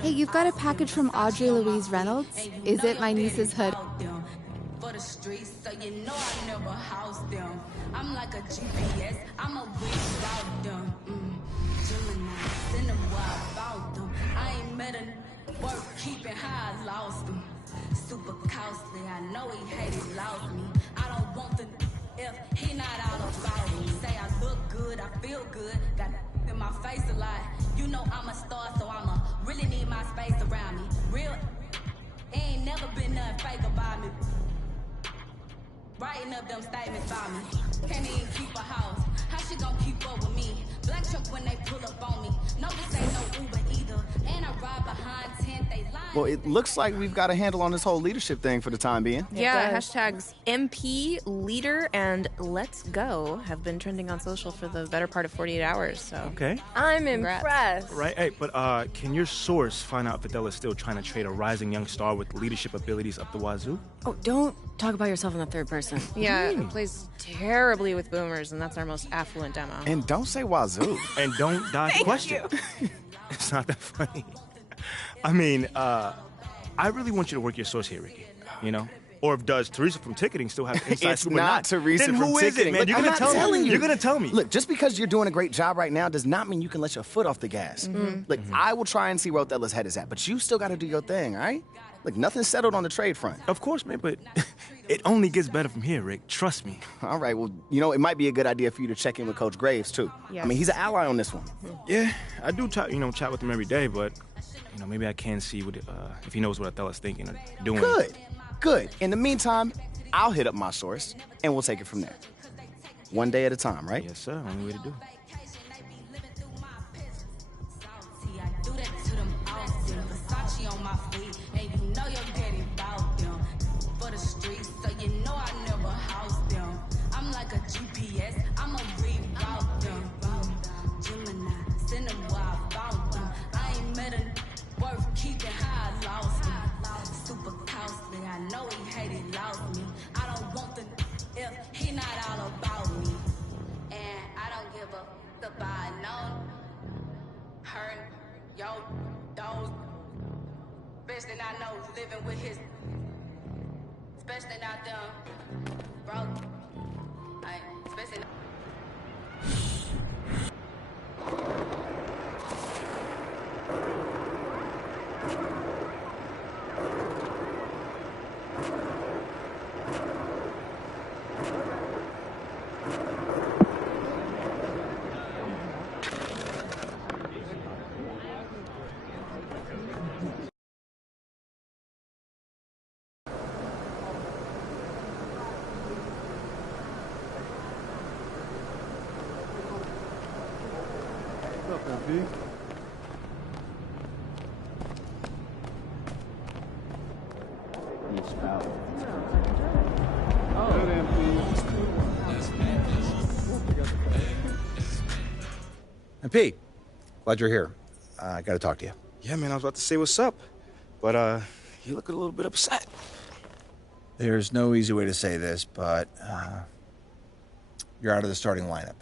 Hey, you've got a package from Audrey Louise Reynolds. Is it my niece's hood? For the streets, so you know I never house them. I'm like a GPS, I'm a weed out them. Gemini, send them where I found them. I ain't met a worth keeping how I lost them. Super costly, I know he hated, lost me. I don't want the if he not all about me. Say I look good, I feel good. Got in my face a lot. You know I'm a star, so I'ma really need my space around me. Real, ain't never been nothing fake about me. Writing up them statements about me. Can't even keep a house. How she gon' keep up with me? Black truck when they pull up on me. No, this ain't no Uber either. And I ride behind 10, they lie. Well, it looks like we've got a handle on this whole leadership thing for the time being. Yeah, hashtags MP, leader, and let's go have been trending on social for the better part of 48 hours, so. Okay. I'm impressed. Right, hey, but can your source find out if Adele's still trying to trade a rising young star with leadership abilities up the wazoo? Oh, don't talk about yourself in the third person. Yeah, it plays terribly with boomers, and that's our most affluent demo. And don't say wazoo. And don't dodge the question. It's not that funny. I mean, I really want you to work your source here, Ricky. You know? Or if does Teresa from ticketing still have inside It's scoop or not Teresa then from who is ticketing. it, man? Look, You're I'm gonna not tell telling me. you. You're gonna tell me. Look, just because you're doing a great job right now does not mean you can let your foot off the gas. Look, I will try and see where Othello's head is at, but you still got to do your thing, all right? Look, nothing's settled on the trade front. Of course, man, but it only gets better from here, Rick. Trust me. All right, well, you know, it might be a good idea for you to check in with Coach Graves, too. Yes. I mean, he's an ally on this one. Yeah, I do chat with him every day, but, maybe I can see what if he knows what Othello's thinking or doing. Good. In the meantime, I'll hit up my source, and we'll take it from there. One day at a time, right? Yes, sir. Only way to do it. GPS, I'm a reroute them. Gemini, send them where I found them. I ain't met a worth keeping how I lost them. Super costly, I know he hated, lost me. I don't want the if he not all about me. And I don't give a goodbye, no. Her, yo, those. Especially not know living with his. Especially not them, bro. Especially not. MP? MP, glad you're here. I gotta talk to you. Yeah, man, I was about to say what's up, but you look a little bit upset. There's no easy way to say this, but you're out of the starting lineup.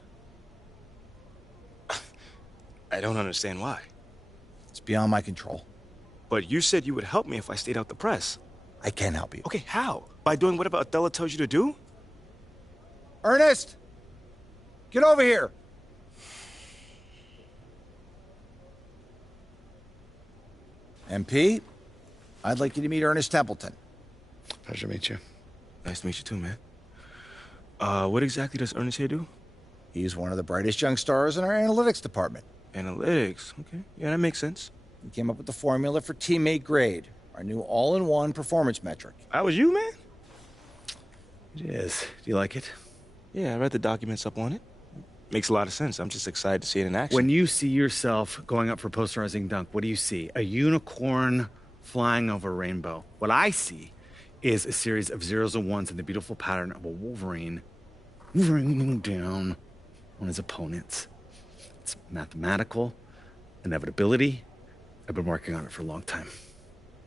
I don't understand why. It's beyond my control. But you said you would help me if I stayed out the press. I can help you. Okay, how? By doing whatever Othello tells you to do? Ernest! Get over here! MP, I'd like you to meet Ernest Templeton. Pleasure to meet you. Nice to meet you too, man. What exactly does Ernest here do? He's one of the brightest young stars in our analytics department. Analytics, okay. Yeah, that makes sense. He came up with the formula for teammate grade, our new all-in-one performance metric. That was you, man? It is. Do you like it? Yeah, I read the documents up on it. Makes a lot of sense. I'm just excited to see it in action. When you see yourself going up for posterizing dunk, what do you see? A unicorn flying over a rainbow. What I see is a series of zeros and ones in the beautiful pattern of a Wolverine raining down on his opponents. It's mathematical, inevitability. I've been working on it for a long time.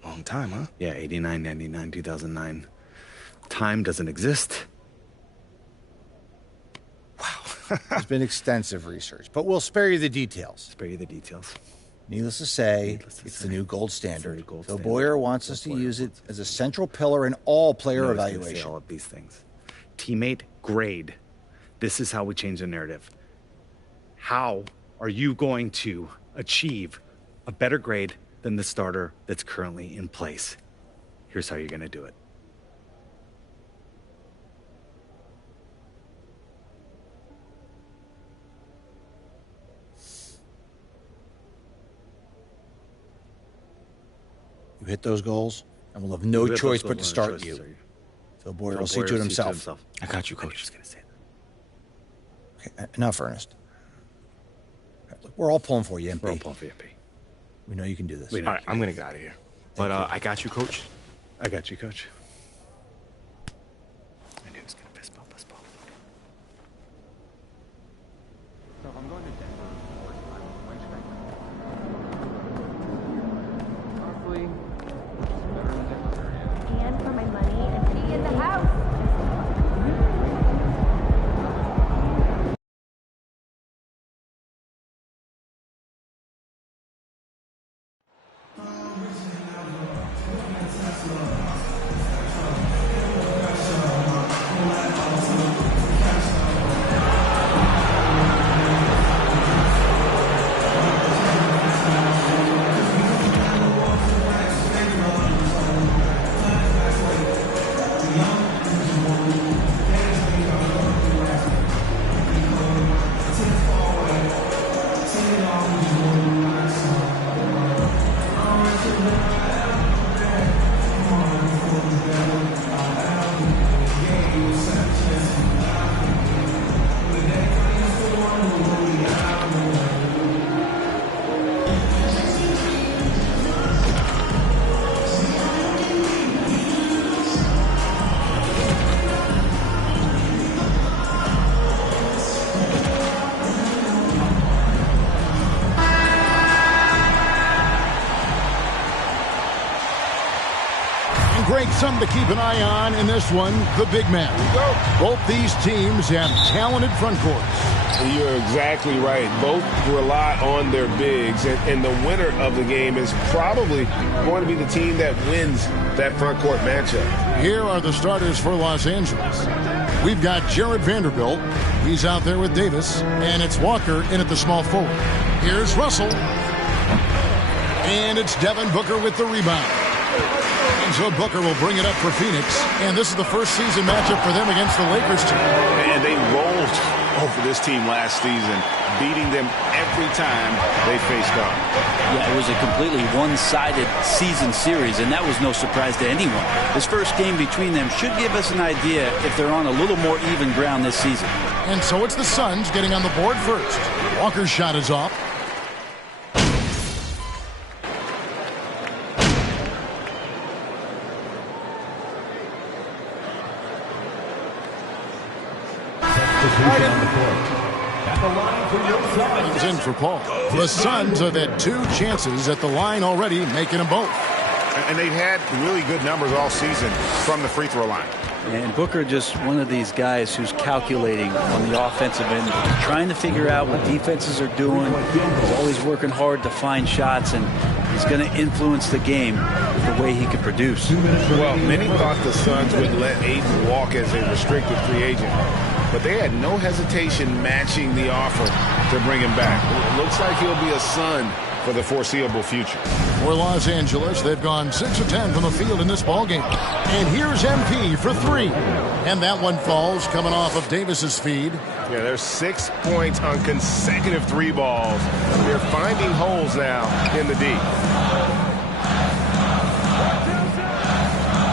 Long time, huh? Yeah, 89, 99, 2009. Time doesn't exist. There's been extensive research, but we'll spare you the details. Spare you the details. Needless to say, it's the new gold standard. Phil Boyer wants us to use it as a central pillar in all player evaluation. All of these things. Teammate grade. This is how we change the narrative. How are you going to achieve a better grade than the starter that's currently in place? Here's how you're going to do it. You hit those goals, and we'll have no choice but to start you. Phil Boyer will see to it himself. I got you, Coach. Just gonna say that. Okay, enough, Ernest. Look, we're all pulling for you, MP. We're all pulling for you, MP. We know you can do this. All right, I'm going to get out of here. But I got you, Coach. I got you, Coach. I knew it was going to fist bump us both. So if I'm going to Denver for the first time, when should I come? Honestly, better in the Denver area. And for my money and be in the house. Greg, something to keep an eye on in this one, the big man. Both these teams have talented front courts. You're exactly right. Both rely on their bigs, and the winner of the game is probably going to be the team that wins that front court matchup. Here are the starters for Los Angeles. We've got Jared Vanderbilt. He's out there with Davis, and it's Walker in at the small forward. Here's Russell. And it's Devin Booker with the rebound. And so Booker will bring it up for Phoenix. And this is the first season matchup for them against the Lakers team. And they rolled over this team last season, beating them every time they faced off. Yeah, it was a completely one-sided season series, and that was no surprise to anyone. This first game between them should give us an idea if they're on a little more even ground this season. And so it's the Suns getting on the board first. Walker's shot is off. He's in for Paul. The Suns have had two chances at the line already, making them both. And they've had really good numbers all season from the free throw line. And Booker just one of these guys who's calculating on the offensive end, trying to figure out what defenses are doing. He's always working hard to find shots, and he's going to influence the game the way he can produce. Well, many thought the Suns would let Aiden walk as a restricted free agent, but they had no hesitation matching the offer to bring him back. It looks like he'll be a Sun for the foreseeable future. For Los Angeles, they've gone 6 of 10 from the field in this ballgame. And here's MP for 3. And that one falls coming off of Davis's feed. Yeah, there's 6 points on consecutive 3 balls. They're finding holes now in the D.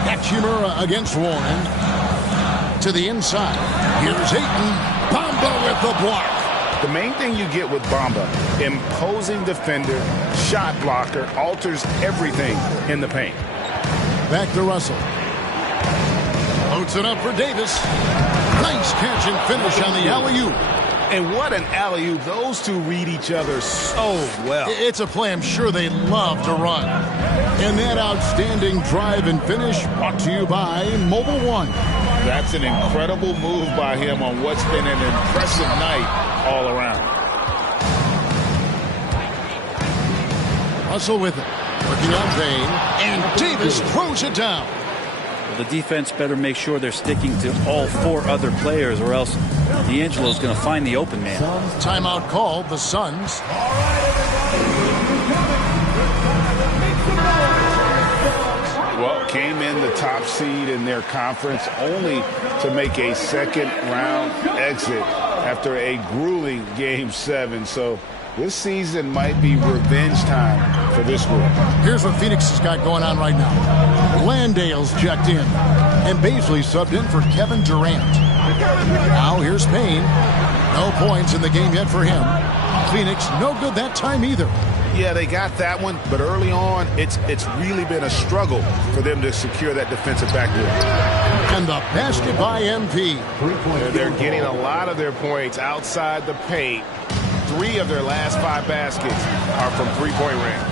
Hachimura against Warren. To the inside. Here's Ayton. Bamba with the block. The main thing you get with Bamba, imposing defender, shot blocker, alters everything in the paint. Back to Russell. Loads it up for Davis. Nice catch and finish on the alley-oop. And what an alley-oop. Those two read each other so well. It's a play I'm sure they love to run. And that outstanding drive and finish brought to you by Mobile One. That's an incredible move by him on what's been an impressive night all around. Russell with it. Working on Payne. And Davis throws it down. The defense better make sure they're sticking to all 4 other players, or else D'Angelo's going to find the open man. Timeout called, the Suns. Well, came in the top seed in their conference only to make a second-round exit after a grueling Game 7. So this season might be revenge time for this group. Here's what Phoenix has got going on right now. Landale's checked in, and Baisley subbed in for Kevin Durant. Now here's Payne. No points in the game yet for him. Phoenix, no good that time either. Yeah, they got that one, but early on, it's really been a struggle for them to secure that defensive backboard. And the basket by MP. They're getting a lot of their points outside the paint. 3 of their last 5 baskets are from three-point range.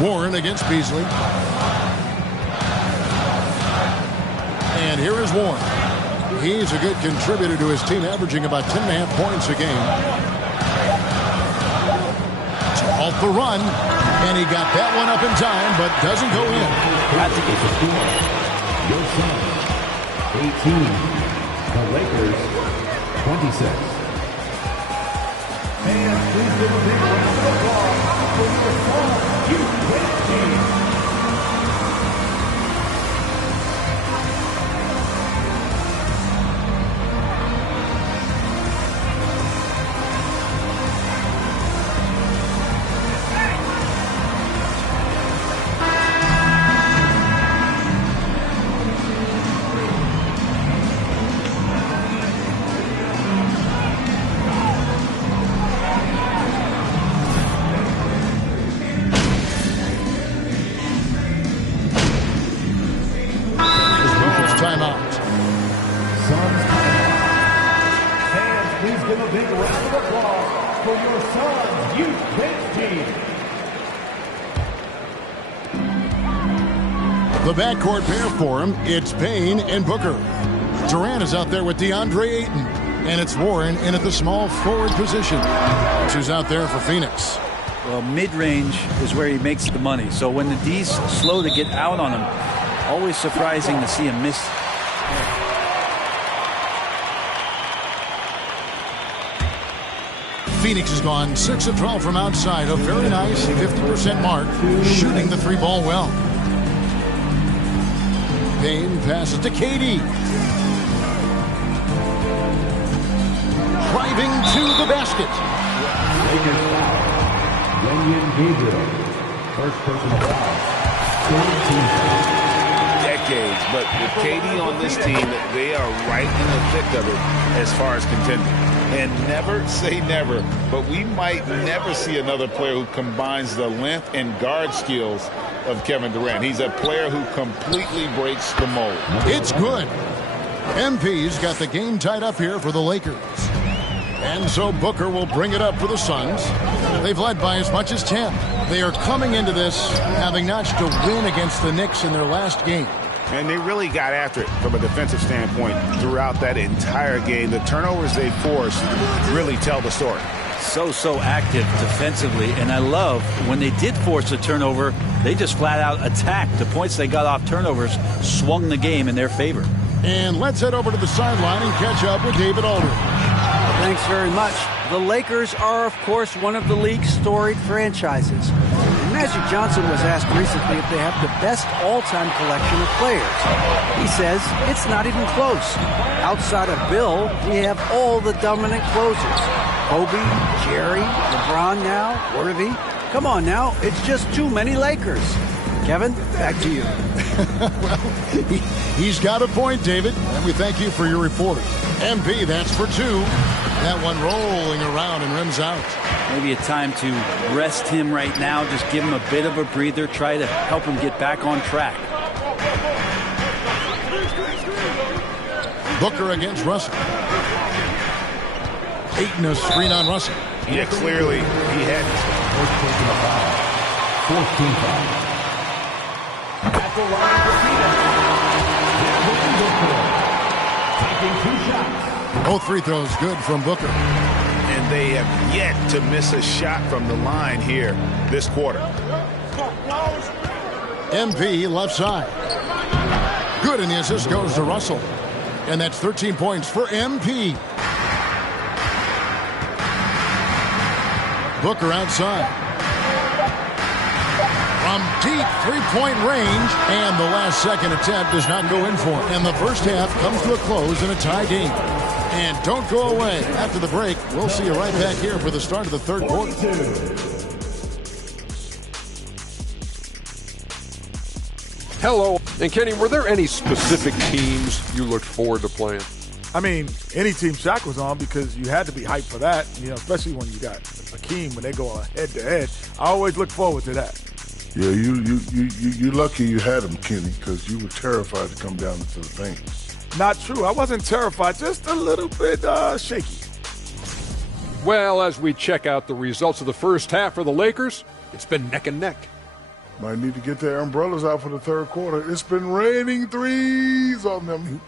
Warren against Beasley. And here is Warren. He's a good contributor to his team, averaging about 10.5 points a game. To halt the run, and he got that one up in time, but doesn't go in. Got to get the score. Your son, 18. The Lakers, 26. And please give a big round of applause for your son, you The backcourt pair for him, it's Payne and Booker. Durant is out there with DeAndre Ayton, and it's Warren in at the small forward position. Who's out there for Phoenix? Well, mid-range is where he makes the money. So when the D's slow to get out on him, always surprising to see him miss. Phoenix has gone 6 of 12 from outside, a very nice 50% mark, shooting the 3-ball well. Payne passes to KD. Driving to the basket. Lakers foul. Wenyen Gabriel. First personal foul. Decades, but with KD on this team, they are right in the thick of it as far as contending. And never say never, but we might never see another player who combines the length and guard skills of Kevin Durant. He's a player who completely breaks the mold. It's good. MP's got the game tied up here for the Lakers. And so Booker will bring it up for the Suns. They've led by as much as 10. They are coming into this having notched a win against the Knicks in their last game. And they really got after it from a defensive standpoint throughout that entire game. The turnovers they forced really tell the story. So active defensively, and I love when they did force a turnover, they just flat out attacked. The points they got off turnovers swung the game in their favor. And let's head over to the sideline and catch up with David Aldridge. Thanks very much. The Lakers are, of course, one of the league's storied franchises. And Magic Johnson was asked recently if they have the best all-time collection of players. He says it's not even close. Outside of Bill, we have all the dominant closers. Kobe, Jerry, LeBron now, Worthy. Come on now, it's just too many Lakers. Kevin, back to you. Well, he's got a point, David, and we thank you for your report. MP, that's for 2. That one rolling around and rims out. Maybe a time to rest him right now, just give him a bit of a breather, try to help him get back on track. Booker against Russell. Ayton a screen on Russell. Yeah, clearly he had his first personal foul. 4th team foul. At the line for Phoenix, taking 2 shots. Both free throws good from Booker. and they have yet to miss a shot from the line here this quarter. MP left side. Good, and the assist goes to Russell. And that's 13 points for MP. Booker outside. From deep three-point range, and the last second attempt does not go in for him. And the first half comes to a close in a tie game. And don't go away. After the break, we'll see you right back here for the start of the third quarter. Hello. And Kenny, were there any specific teams you looked forward to playing? I mean, any team Shaq was on, because you had to be hyped for that, especially when you got Hakeem, when they go head-to-head. I always look forward to that. Yeah, you're lucky you had him, Kenny, because you were terrified to come down into the paint. Not true. I wasn't terrified, just a little bit shaky. Well, as we check out the results of the first half for the Lakers, it's been neck and neck. Might need to get their umbrellas out for the third quarter. It's been raining threes on them.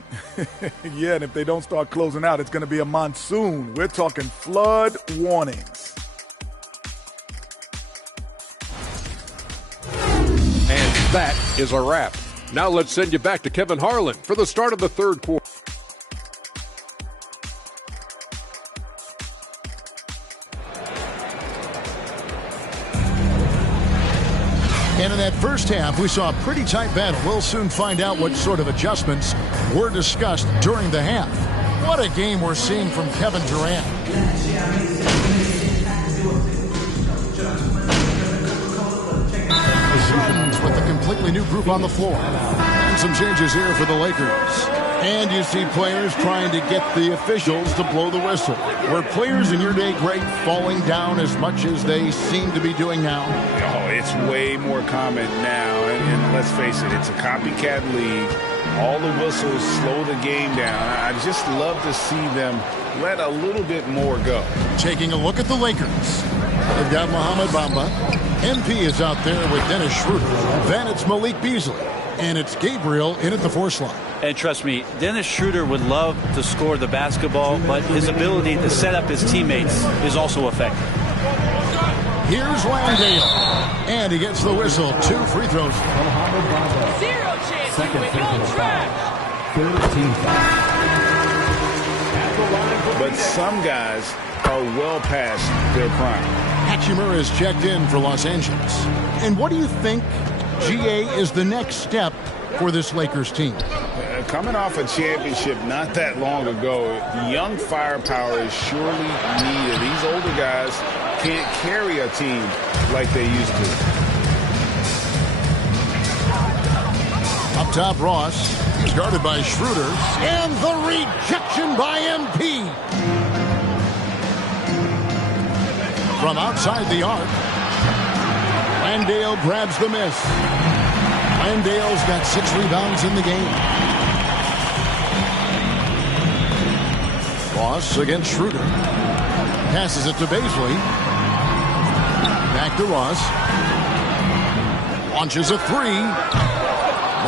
Yeah, and if they don't start closing out, it's going to be a monsoon. We're talking flood warnings. And that is a wrap. Now let's send you back to Kevin Harlan for the start of the third quarter. And in that first half, we saw a pretty tight battle. We'll soon find out what sort of adjustments were discussed during the half. What a game we're seeing from Kevin Durant. Suns with a completely new group on the floor. And some changes here for the Lakers. And you see players trying to get the officials to blow the whistle. Were players in your day great falling down as much as they seem to be doing now? Oh, it's way more common now. And let's face it, it's a copycat league. All the whistles slow the game down. I just love to see them let a little bit more go. Taking a look at the Lakers. They've got Mohamed Bamba. MP is out there with Dennis Schroeder. Then it's Malik Beasley. And it's Gabriel in at the 4 slot. And trust me, Dennis Schroeder would love to score the basketball, but his ability to set up his teammates is also effective. Here's Landale. And he gets the whistle. 2 free throws. Zero chance. Second You're free trash. 13. But some guys are well past their prime. Hachimura is checked in for Los Angeles. And what do you think, GA, is the next step for this Lakers team? Coming off a championship not that long ago, young firepower is surely needed. These older guys can't carry a team like they used to. Up top, Ross. He's guarded by Schroeder. And the rejection by MP. From outside the arc, Landale grabs the miss. Landale's got 6 rebounds in the game. Ross against Schroeder. Passes it to Beasley. Back to Ross. Launches a 3.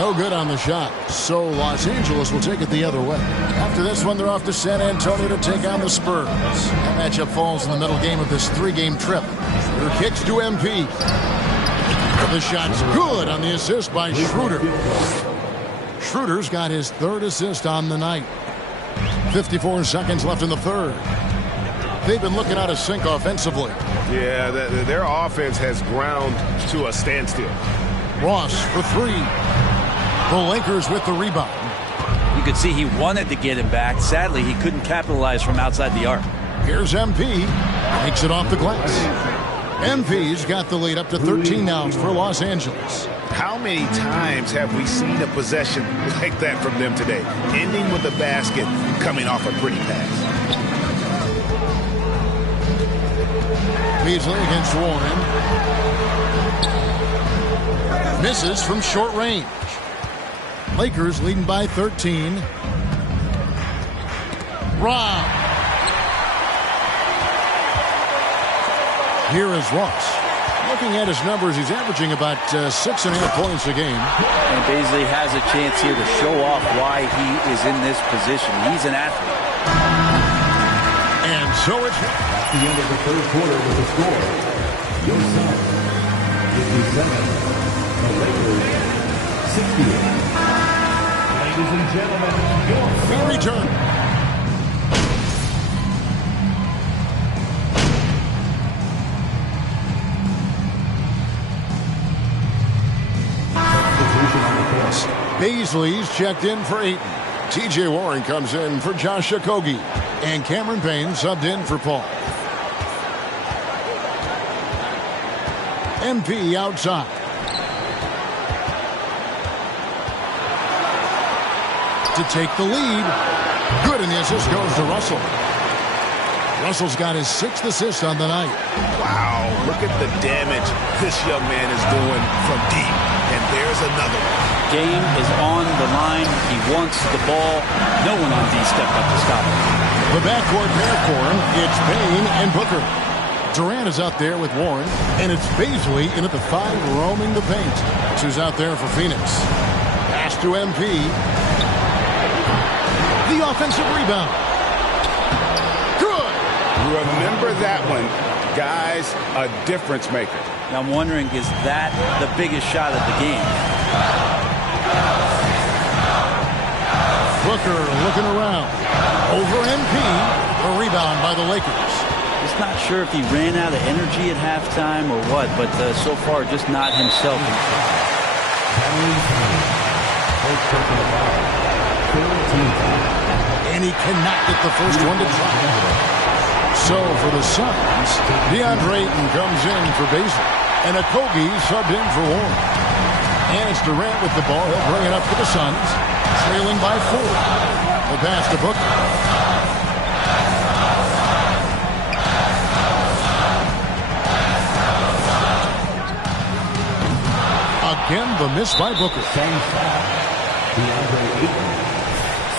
No good on the shot. So Los Angeles will take it the other way. After this one, they're off to San Antonio to take on the Spurs. That matchup falls in the middle game of this 3-game trip. Schroeder kicks to MP. The shot's good on the assist by Schroeder. Schroeder's got his 3rd assist on the night. 54 seconds left in the 3rd. They've been looking out of sync offensively. Yeah, their offense has ground to a standstill. Ross for 3. The Lakers with the rebound. You could see he wanted to get him back. Sadly, he couldn't capitalize from outside the arc. Here's MP. Takes it off the glass. MP's got the lead up to 13 now for Los Angeles. How many times have we seen a possession like that from them today? Ending with a basket, coming off a pretty pass. Beasley against Warren. Misses from short range. Lakers leading by 13. Rob. Here is Ross. Looking at his numbers, he's averaging about 6.5 points a game. And Beasley has a chance here to show off why he is in this position. He's an athlete. And So it's At the end of the third quarter with the score, your Suns 57, the Lakers 68. Ladies and gentlemen, your we return. substitution on the court. Baisley's checked in for Ayton. TJ Warren comes in for Josh Okogie. And Cameron Payne subbed in for Paul. MP outside. To take the lead. Good, and the assist goes to Russell. Russell's got his 6th assist on the night. Wow, look at the damage this young man is doing from deep. And there's another one. Game is on the line. He wants the ball. No one on D stepped up to stop him. The backcourt pair for him, it's Payne and Booker. Durant is out there with Warren, and it's Baisley in at the 5 roaming the paint. That's who's out there for Phoenix. Pass to MP. The offensive rebound. Good. Remember that one. Guys, a difference maker. Now I'm wondering, is that the biggest shot of the game? Booker looking around. Over MP. A rebound by the Lakers. Just not sure if he ran out of energy at halftime or what, but so far just not himself. And he cannot get the first one to drop. So for the Suns, DeAndre Ayton comes in for Baisley. And Okogie subbed in for Warren. And it's Durant with the ball. He'll bring it up for the Suns. Trailing by 4. The pass to Booker. Again, the miss by Booker. Same foul. DeAndre Ayton.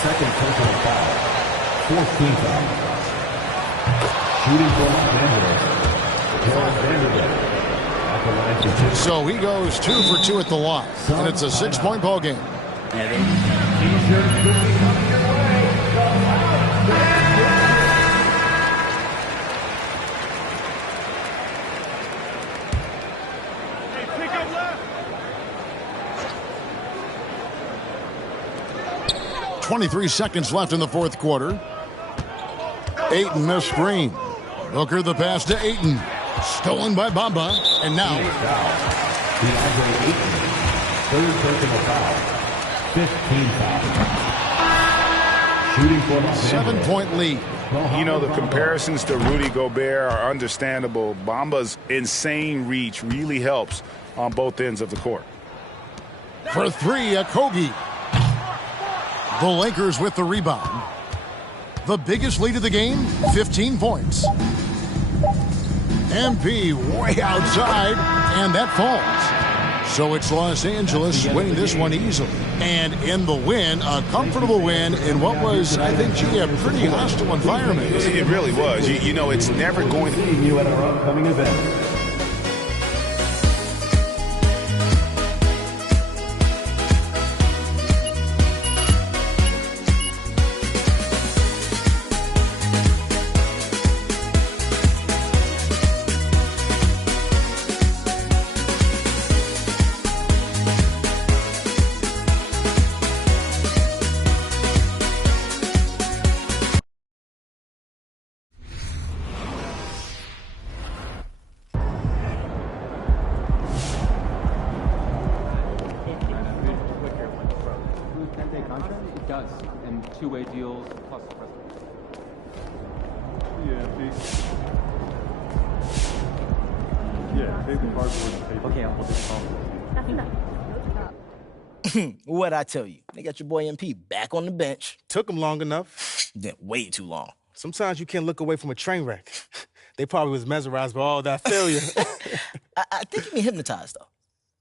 Second personal foul. 14th foul. Shooting for Los Angeles. Jarred Vanderbilt. At the line for 2. So he goes 2 for 2 at the line. And it's a 6-point ball game. T-shirts will be coming your way. 23 seconds left in the fourth quarter. Ayton missed screen. Booker the pass to Ayton. Stolen by Bamba. And now. DeAndre Ayton. Third personal foul. 15 foul. Shooting for Los Angeles. 7-point lead. You know, the comparisons to Rudy Gobert are understandable. Bamba's insane reach really helps on both ends of the court. For 3, Okogie. The Lakers with the rebound. The biggest lead of the game, 15 points. MP way outside, and that falls. So it's Los Angeles winning this one easily. And in the win, a comfortable win in what was, I think, a pretty hostile environment. It really was. You know, it's never going to... Seeing you at our upcoming event. Two-way deals plus the president. Yeah, take the cardboard and paper. Okay, I'll just call. What'd I tell you? They got your boy MP back on the bench. Took him long enough. Then way too long. Sometimes you can't look away from a train wreck. They probably was mesmerized by all that failure. I think you mean hypnotized, though.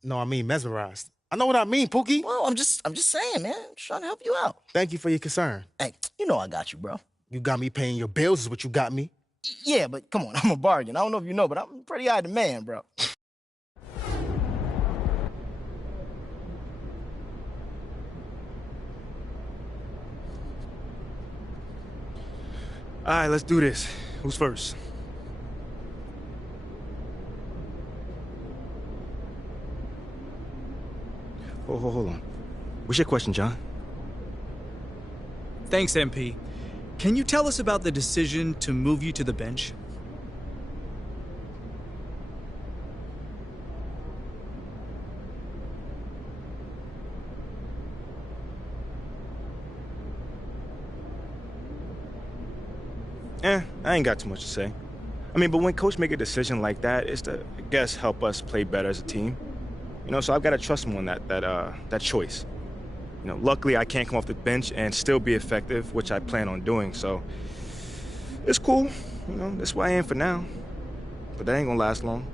No, I mean mesmerized. I know what I mean, Pookie. Well, I'm just saying, man. I'm just trying to help you out. Thank you for your concern. Hey, you know I got you, bro. You got me paying your bills is what you got me. Yeah, but come on, I'm a bargain. I don't know if you know, but I'm pretty high demand, bro. All right, let's do this. Who's first? Oh, hold on. What's your question, John? Thanks, MP. Can you tell us about the decision to move you to the bench? I ain't got too much to say. I mean, but when coach make a decision like that, it's to, I guess, help us play better as a team. You know, so I've got to trust him on that choice. You know, luckily I can't come off the bench and still be effective, which I plan on doing. So it's cool. You know, that's where I am for now. But that ain't gonna last long.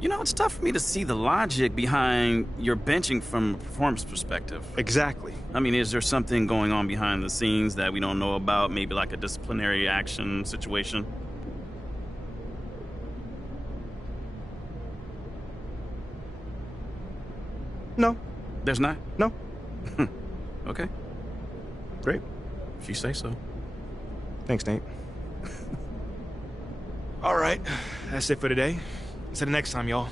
You know, it's tough for me to see the logic behind your benching from a performance perspective. Exactly. I mean, is there something going on behind the scenes that we don't know about? Maybe like a disciplinary action situation? No. There's not? No. Okay. Great. If you say so. Thanks, Nate. All right. That's it for today. Until the next time, y'all.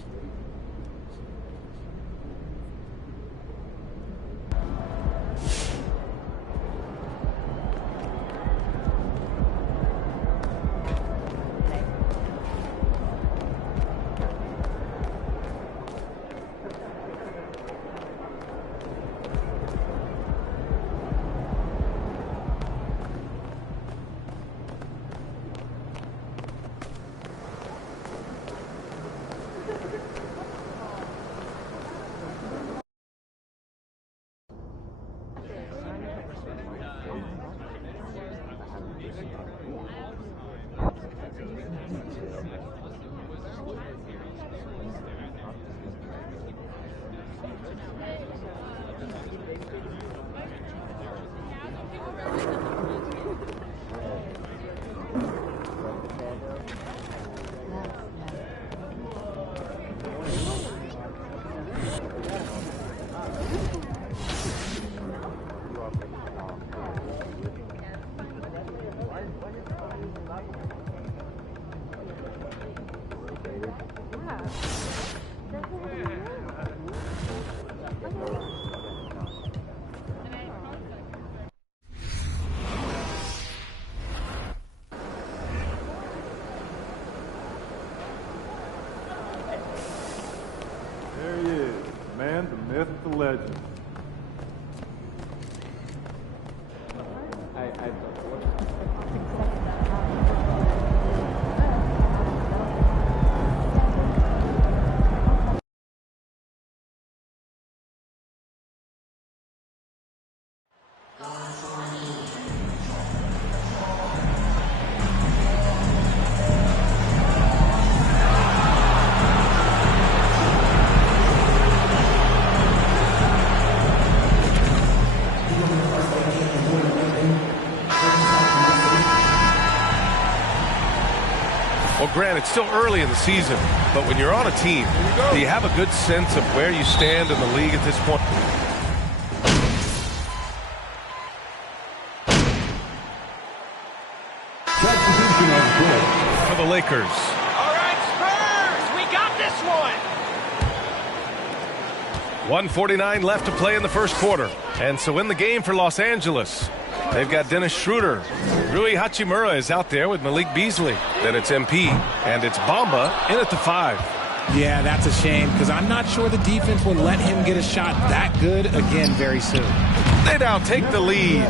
There he is, the man, the myth, the legend. Well, Grant, it's still early in the season, but when you're on a team, do you have a good sense of where you stand in the league at this point? For the Lakers. All right, Spurs, we got this one. 1:49 left to play in the first quarter. And so in the game for Los Angeles, they've got Dennis Schroeder. Rui Hachimura is out there with Malik Beasley. Then it's MP, and it's Bamba in at the 5. Yeah, that's a shame, because I'm not sure the defense will let him get a shot that good again very soon. They now take the lead.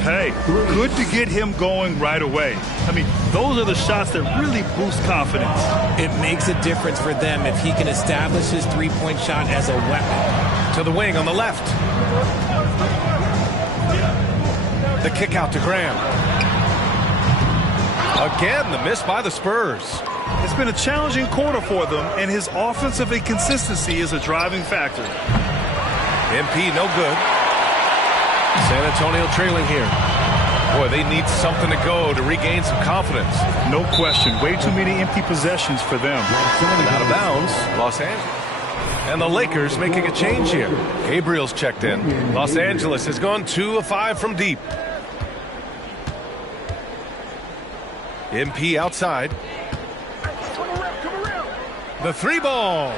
Hey, good to get him going right away. I mean, those are the shots that really boost confidence. It makes a difference for them if he can establish his three-point shot as a weapon. To the wing on the left. The kick out to Graham. Again, the miss by the Spurs. It's been a challenging quarter for them, and his offensive inconsistency is a driving factor. MP, no good. San Antonio trailing here. Boy, they need something to go to regain some confidence. No question. Way too many empty possessions for them. Out of bounds, Los Angeles. And the Lakers making a change here. Gabriel's checked in. Los Angeles has gone 2 of 5 from deep. MP outside. The 3-ball.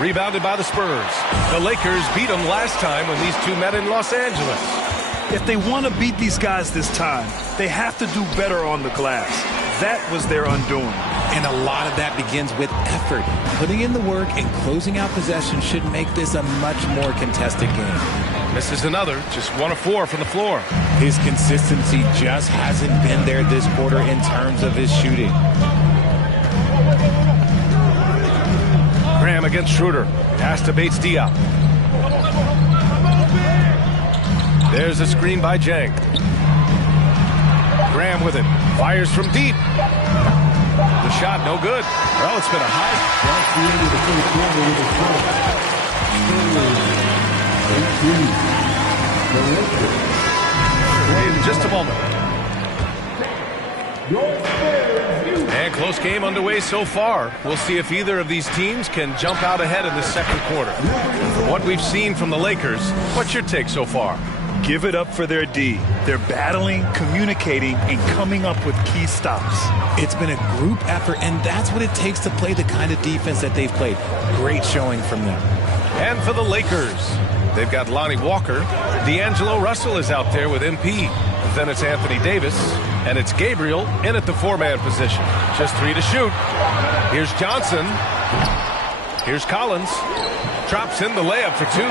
Rebounded by the Spurs. The Lakers beat them last time when these two met in Los Angeles. If they want to beat these guys this time, they have to do better on the glass. That was their undoing. And a lot of that begins with effort. Putting in the work and closing out possession should make this a much more contested game. Misses another, just 1 of 4 from the floor. His consistency just hasn't been there this quarter in terms of his shooting. Graham against Schroeder. Pass to Bates Diop. There's a screen by Jang. Graham with it. Fires from deep. The shot no good. Well, it's been a high. That's the end of the first quarter with a score. In just a moment. And close game underway so far. We'll see if either of these teams can jump out ahead in the second quarter. From what we've seen from the Lakers, what's your take so far? Give it up for their D. They're battling, communicating, and coming up with key stops. It's been a group effort, and that's what it takes to play the kind of defense that they've played. Great showing from them. And for the Lakers, they've got Lonnie Walker. D'Angelo Russell is out there with MP. Then it's Anthony Davis, and it's Gabriel in at the 4-man position. Just 3 to shoot. Here's Johnson. Here's Collins. Drops in the layup for 2.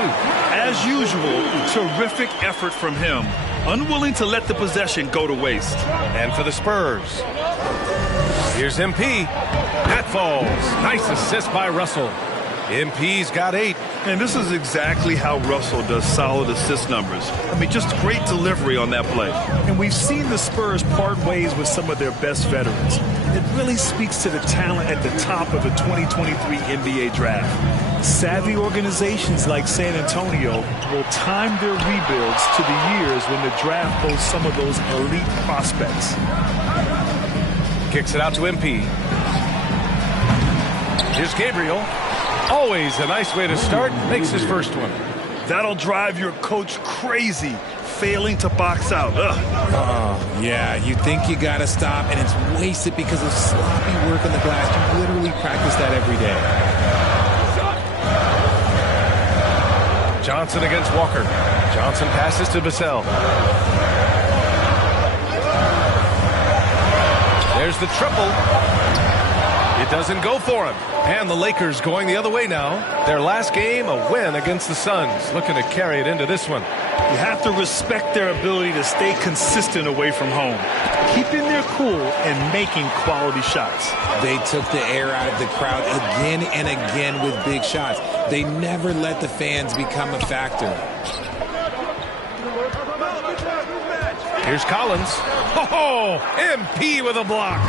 As usual, terrific effort from him. Unwilling to let the possession go to waste. And for the Spurs, here's MP. That falls. Nice assist by Russell. MP's got 8. And this is exactly how Russell does solid assist numbers. I mean, just great delivery on that play. And we've seen the Spurs part ways with some of their best veterans. It really speaks to the talent at the top of the 2023 NBA draft. Savvy organizations like San Antonio will time their rebuilds to the years when the draft boasts some of those elite prospects. Kicks it out to MP. Here's Gabriel. Always a nice way to start. Makes his first one. That'll drive your coach crazy, failing to box out. Yeah, you think you got to stop, and it's wasted because of sloppy work on the glass. You literally practice that every day. Johnson against Walker. Johnson passes to Vassell. There's the triple. It doesn't go for him. And the Lakers going the other way now. Their last game, a win against the Suns. Looking to carry it into this one. You have to respect their ability to stay consistent away from home. Keeping their cool and making quality shots. They took the air out of the crowd again and again with big shots. They never let the fans become a factor. Here's Collins. Oh, MP with a block.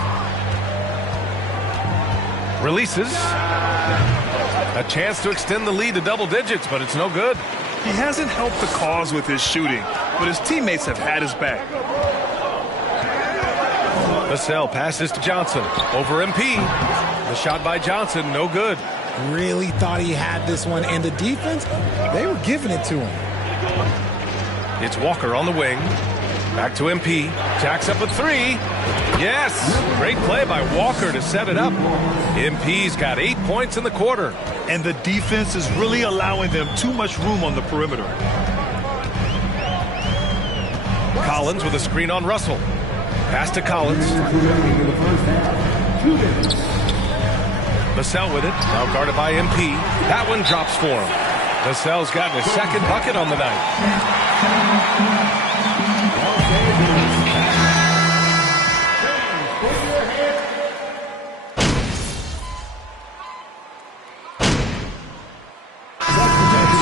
Releases. A chance to extend the lead to double digits, but it's no good. He hasn't helped the cause with his shooting, but his teammates have had his back. Vassell passes to Johnson. Over MP. The shot by Johnson, no good. Really thought he had this one, and the defense, they were giving it to him. It's Walker on the wing. Back to MP. Jacks up a 3. Yes! Great play by Walker to set it up. MP's got 8 points in the quarter. And the defense is really allowing them too much room on the perimeter. Collins with a screen on Russell. Pass to Collins. Vassell with it. Now guarded by MP. That one drops for him. Vassell's gotten his second bucket on the night.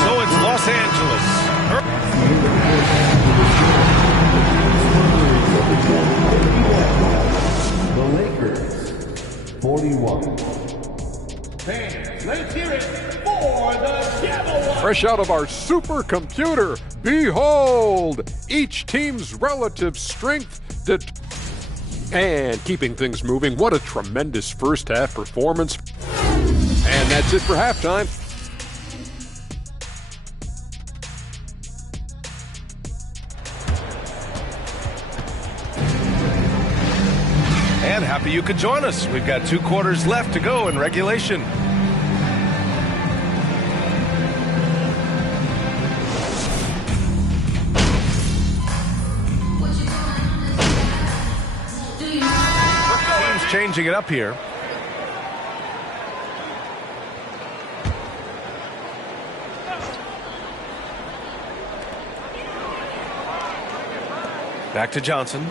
So it's Los Angeles. The Lakers, 41. Fans, let's hear it for the Devils. Fresh out of our supercomputer, behold each team's relative strength and keeping things moving. What a tremendous first half performance. And that's it for halftime. And happy you could join us. We've got 2 quarters left to go in regulation. Team's changing it up here. Back to Johnson.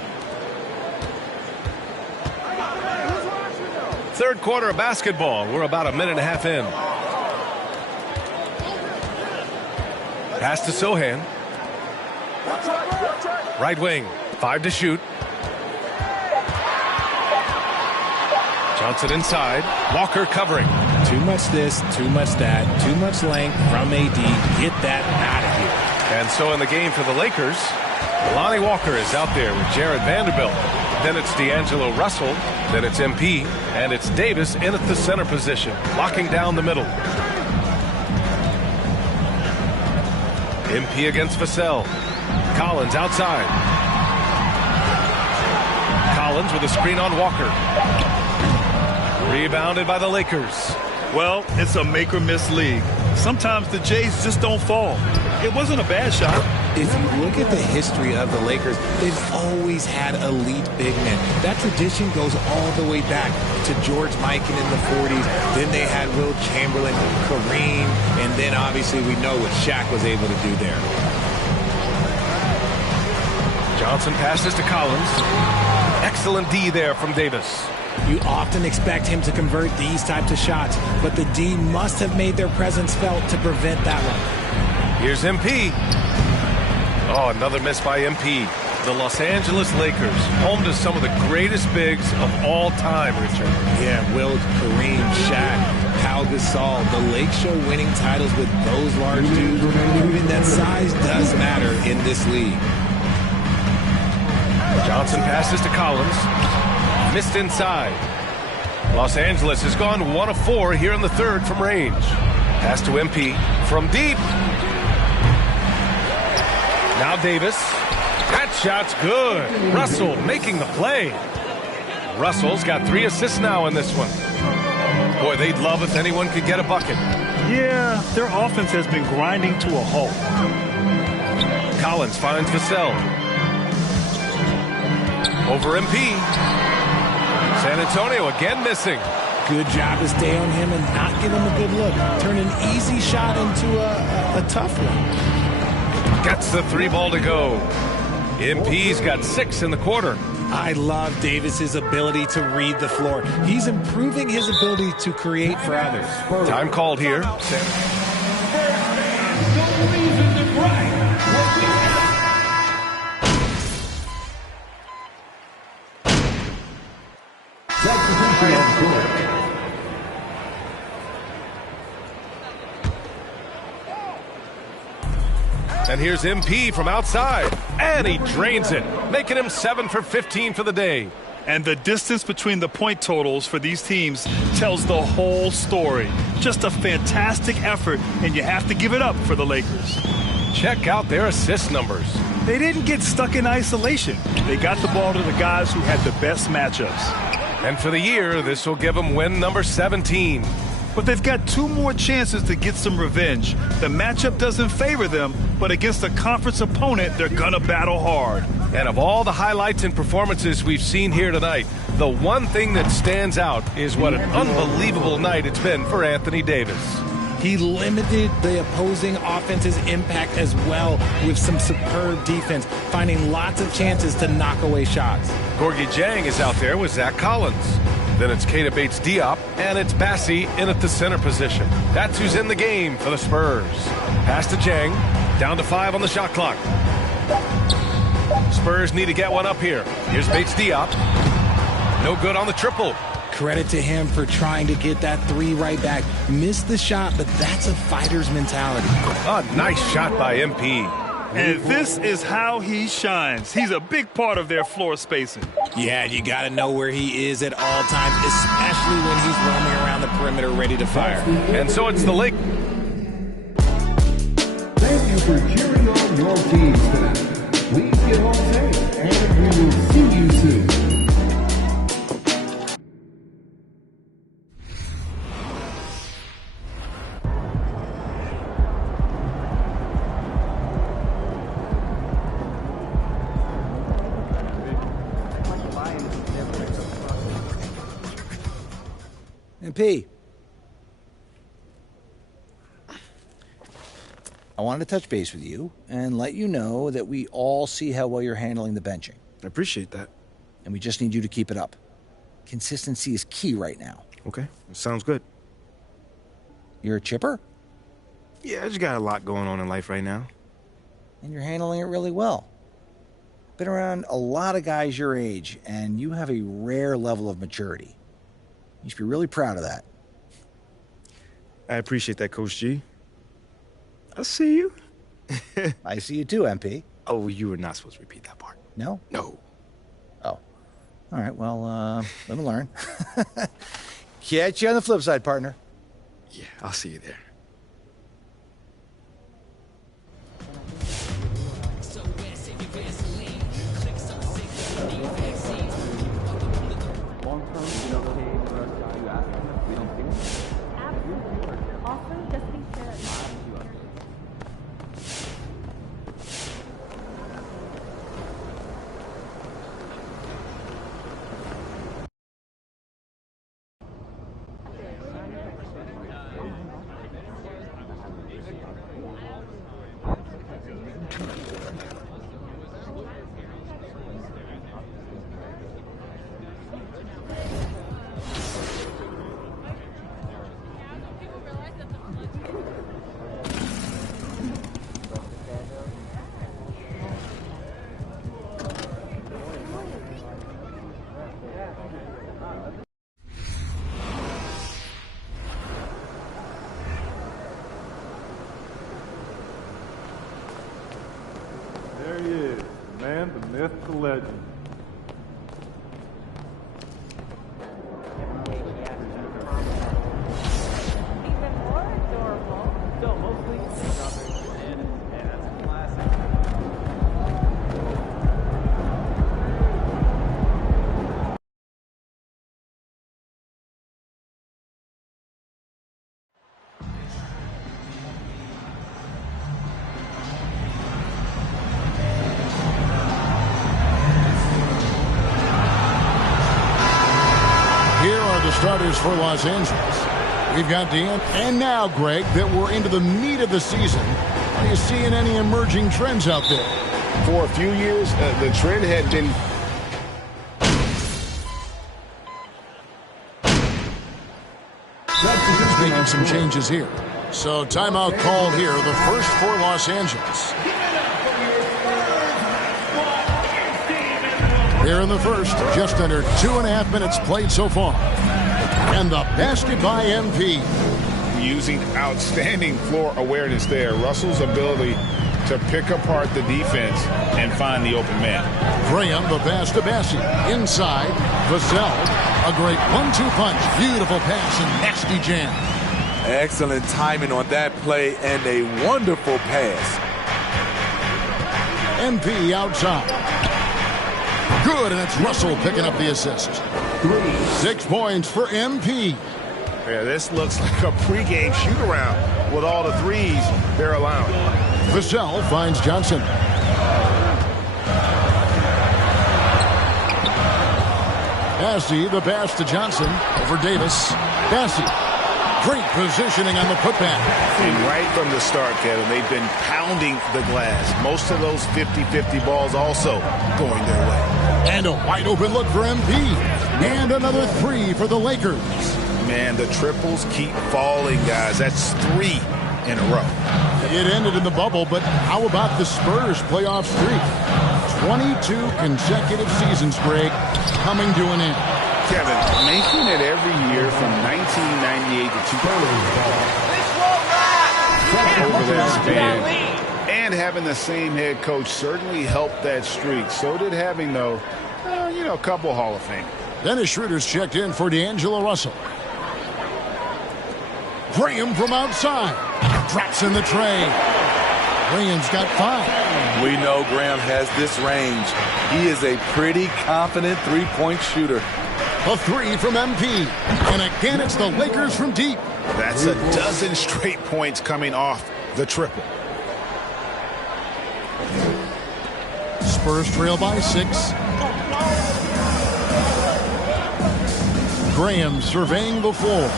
Third quarter of basketball. We're about a minute and a half in. Pass to Sohan. Right wing. 5 to shoot. Johnson inside. Walker covering. Too much this, too much that, too much length from AD. Get that out of here. And so in the game for the Lakers, Lonnie Walker is out there with Jared Vanderbilt. Then it's D'Angelo Russell. Then it's MP. And it's Davis in at the center position, locking down the middle. MP against Vassell. Collins outside. Collins with a screen on Walker. Rebounded by the Lakers. Well, it's a make-or-miss league. Sometimes the Jays just don't fall. It wasn't a bad shot. If you look at the history of the Lakers, they've always had elite big men. That tradition goes all the way back to George Mikan in the 40s. Then they had Will Chamberlain, Kareem, and then obviously we know what Shaq was able to do there. Johnson passes to Collins. Excellent D there from Davis. You often expect him to convert these types of shots, but the D must have made their presence felt to prevent that one. Here's MP. Oh, another miss by MP. The Los Angeles Lakers, home to some of the greatest bigs of all time, Richard. Yeah, Wilt, Kareem, Shaq, Pau Gasol. The Lakers show winning titles with those large dudes, proving that size does matter in this league. Johnson passes to Collins. Missed inside. Los Angeles has gone 1 of 4 here in the third from range. Pass to MP from deep. Now Davis. That shot's good. Russell making the play. Russell's got 3 assists now in this one. Boy, they'd love if anyone could get a bucket. Yeah, their offense has been grinding to a halt. Collins finds Vassell. Over MP. San Antonio again missing. Good job to stay on him and not give him a good look. Turn an easy shot into a tough one. Gets the 3 ball to go. MP's got 6 in the quarter. I love Davis's ability to read the floor. He's improving his ability to create for others. Time called here. And here's MP from outside, and he drains it, making him 7 for 15 for the day. And the distance between the point totals for these teams tells the whole story. Just a fantastic effort, and you have to give it up for the Lakers. Check out their assist numbers. They didn't get stuck in isolation. They got the ball to the guys who had the best matchups. And for the year, this will give them win number 17. But they've got 2 more chances to get some revenge. The matchup doesn't favor them, but against a conference opponent, they're gonna battle hard. And of all the highlights and performances we've seen here tonight, the one thing that stands out is what an unbelievable night it's been for Anthony Davis. He limited the opposing offense's impact as well with some superb defense, finding lots of chances to knock away shots. Gorgui Dieng is out there with Zach Collins. Then it's Keita Bates-Diop, and it's Bassi in at the center position. That's who's in the game for the Spurs. Pass to Dieng, down to 5 on the shot clock. Spurs need to get one up here. Here's Bates-Diop. No good on the triple. Credit to him for trying to get that 3 right back. Missed the shot, but that's a fighter's mentality. A nice shot by MP. And this is how he shines. He's a big part of their floor spacing. Yeah, you got to know where he is at all times, especially when he's roaming around the perimeter ready to fire. And so it's the Lake. Thank you for cheering on your team tonight. Please get home safe, and we will see you soon. MP. I wanted to touch base with you and let you know that we all see how well you're handling the benching. I appreciate that. And we just need you to keep it up. Consistency is key right now. Okay, sounds good. You're a chipper? Yeah, I just got a lot going on in life right now. And you're handling it really well. Been around a lot of guys your age, and you have a rare level of maturity. You should be really proud of that. I appreciate that, Coach G. I see you. I see you too, MP. Oh, you were not supposed to repeat that part. No? No. Oh. All right, well, let me learn. Catch you on the flip side, partner. Yeah, I'll see you there. There he is, the man, the myth, the legend. Even more adorable. So mostly strawberry banana. Yeah, that's a classic. Here are the starters for Los Angeles. We've got Dan. And now, Greg, that we're into the meat of the season, are you seeing any emerging trends out there? For a few years, the trend had been He's making some changes here. So timeout called here, the first for Los Angeles. Here in the first, just under 2.5 minutes played so far. And the basket by MP. using outstanding floor awareness there. Russell's ability to pick apart the defense and find the open man. Graham, the pass to Bassi. Inside, Vassell. A great 1-2 punch. Beautiful pass and nasty jam. Excellent timing on that play and a wonderful pass. MP outside. Good, and it's Russell picking up the assist. 6 points for MP. Yeah, this looks like a pregame shoot-around with all the threes they're allowing. Vassell finds Johnson. Bassi, the pass to Johnson over Davis. Bassi, great positioning on the putback. And right from the start, Kevin, they've been pounding the glass. Most of those 50-50 balls also going their way. And a wide open look for MP. And another 3 for the Lakers. Man, the triples keep falling, guys. That's 3 in a row. It ended in the bubble, but how about the Spurs playoff streak? 22 consecutive seasons, Greg, coming to an end. Kevin, making it every year from 1998 to 2000. Over that span. And having the same head coach certainly helped that streak. So did having, though, a couple Hall of Fame. Dennis Schroeder's checked in for D'Angelo Russell. Graham from outside. Drops in the tray. Graham's got 5. We know Graham has this range. He is a pretty confident three-point shooter. A 3 from MP. And again, it's the Lakers from deep. That's a dozen straight points coming off the triple. Spurs trail by 6. Graham surveying the floor.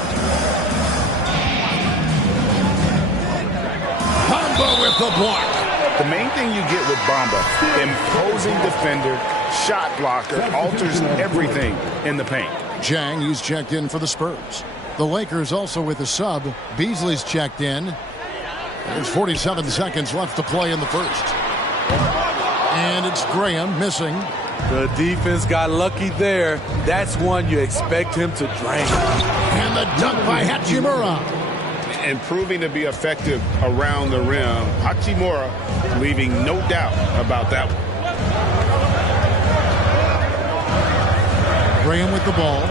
Bamba with the block. The main thing you get with Bamba, imposing defender, shot blocker, alters everything in the paint. Jang, he's checked in for the Spurs. The Lakers also with a sub. Beasley's checked in. There's 47 seconds left to play in the first. And it's Graham missing. The defense got lucky there. That's one you expect him to drain. And the dunk by Hachimura. And proving to be effective around the rim. Hachimura leaving no doubt about that one. Graham with the ball.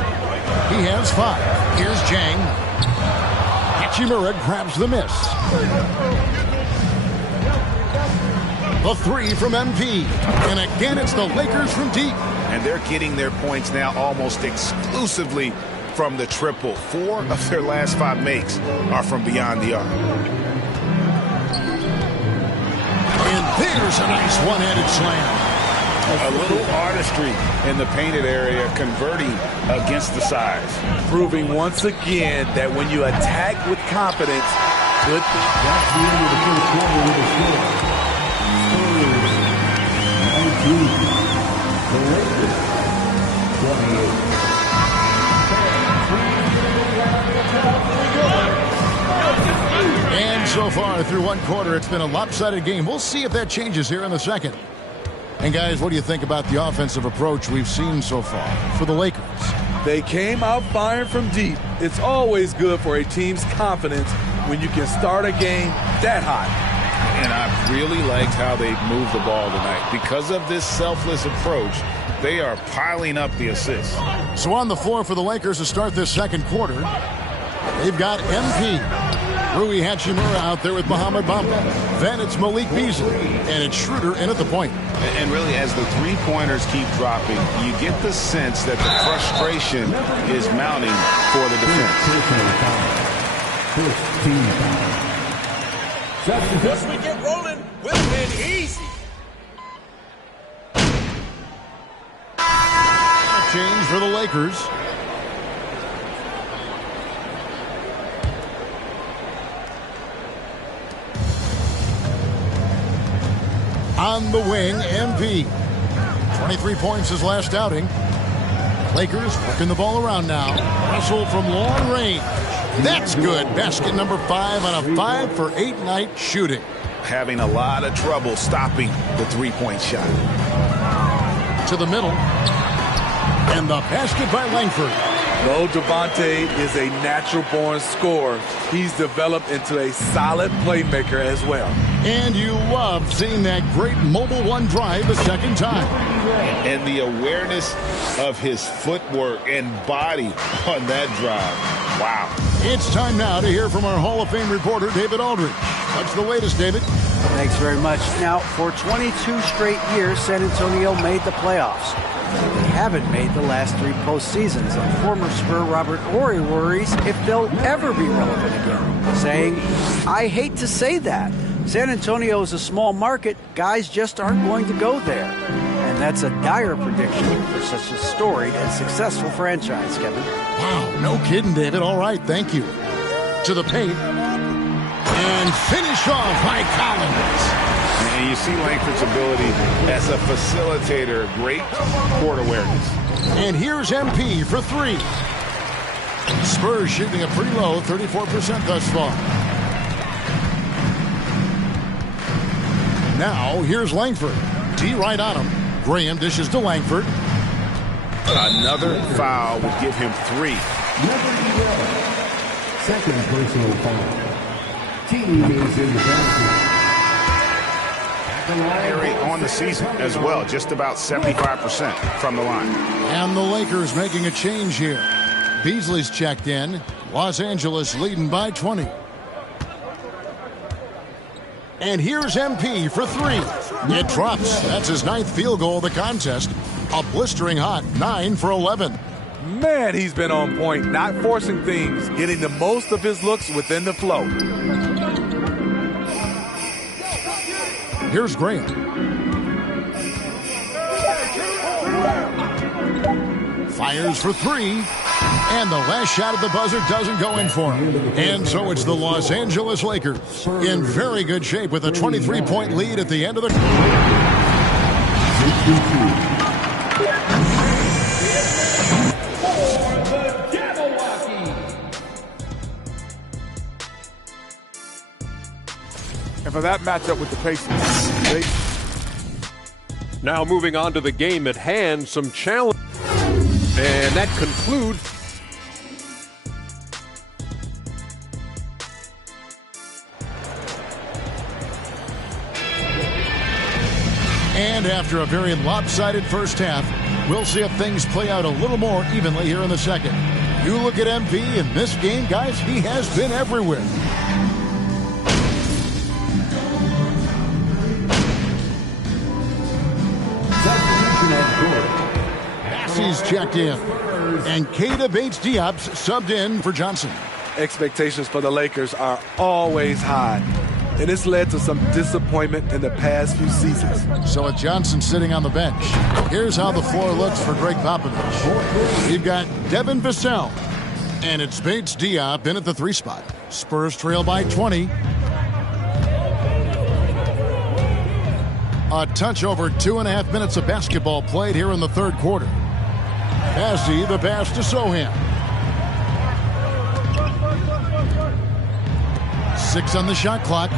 He has 5. Here's Jang. Hachimura grabs the miss. The 3 from MP. And again, it's the Lakers from deep. And they're getting their points now almost exclusively from the triple. 4 of their last 5 makes are from beyond the arc. And there's a nice one-handed slam. A little artistry in the painted area, converting against the size. Proving once again that when you attack with confidence, good things. That's the end of the first quarter with a score. Spurs 19. The Lakers 28. And so far through one quarter, it's been a lopsided game. We'll see if that changes here in the second. And guys, what do you think about the offensive approach we've seen so far for the Lakers? They came out firing from deep. It's always good for a team's confidence when you can start a game that hot. And I really liked how they moved the ball tonight. Because of this selfless approach, they are piling up the assists. So on the floor for the Lakers to start this second quarter, they've got MP. Rui Hachimura out there with Mohamed Bamba. Then it's Malik Beasley. And it's Schroeder in at the point. And really, as the three-pointers keep dropping, you get the sense that the frustration is mounting for the defense. Once we get rolling, we'll win easy. Change for the Lakers. On the wing, MP. 23 points his last outing. Lakers working the ball around now. Russell from long range. That's good. Basket number 5 on a 5 for 8 night shooting. Having a lot of trouble stopping the three-point shot. To the middle. And the basket by Langford. Though Devontae is a natural-born scorer, he's developed into a solid playmaker as well. And you love seeing that great mobile one drive a second time. And the awareness of his footwork and body on that drive. Wow. It's time now to hear from our Hall of Fame reporter, David Aldridge. What's the latest, David? Thanks very much. Now, for 22 straight years, San Antonio made the playoffs. They haven't made the last 3 postseasons, and former Spur Robert Horry worries if they'll ever be relevant again, saying, I hate to say that. San Antonio is a small market. Guys just aren't going to go there. And that's a dire prediction for such a storied and successful franchise, Kevin. Wow, no kidding, David. All right, thank you. To the paint. And finish off by Collins. And you see Langford's ability as a facilitator. Great court awareness. And here's MP for 3. Spurs shooting a pretty low, 34% thus far. Now, here's Langford. D right on him. Graham dishes to Langford. Another foul would give him 3. Number 11. Second personal foul. Team is in the penalty. Harry on the season as well, just about 75% from the line. And the Lakers making a change here. Beasley's checked in. Los Angeles leading by 20. And here's MP for 3. It drops. That's his 9th field goal of the contest. A blistering hot 9 for 11. Man, he's been on point, not forcing things, getting the most of his looks within the flow. Here's Graham. Fires for three. And the last shot at the buzzer doesn't go in for him. And so it's the Los Angeles Lakers in very good shape with a 23-point lead at the end of the... And for that matchup with the Pacers, Now moving on to the game at hand, some challenge. And that concludes. And after a very lopsided first half, we'll see if things play out a little more evenly here in the second. You look at MP in this game, guys, he has been everywhere. Massey's checked in. And Keita Bates-Diop's subbed in for Johnson. expectations for the Lakers are always high. And it's led to some disappointment in the past few seasons. So with Johnson sitting on the bench, here's how the floor looks for Greg Popovich. We've got Devin Vassell, and it's Bates-Diop in at the 3 spot. Spurs trail by 20. A touch over 2.5 minutes of basketball played here in the third quarter. Bazzi, the pass to Sohan. 6 on the shot clock.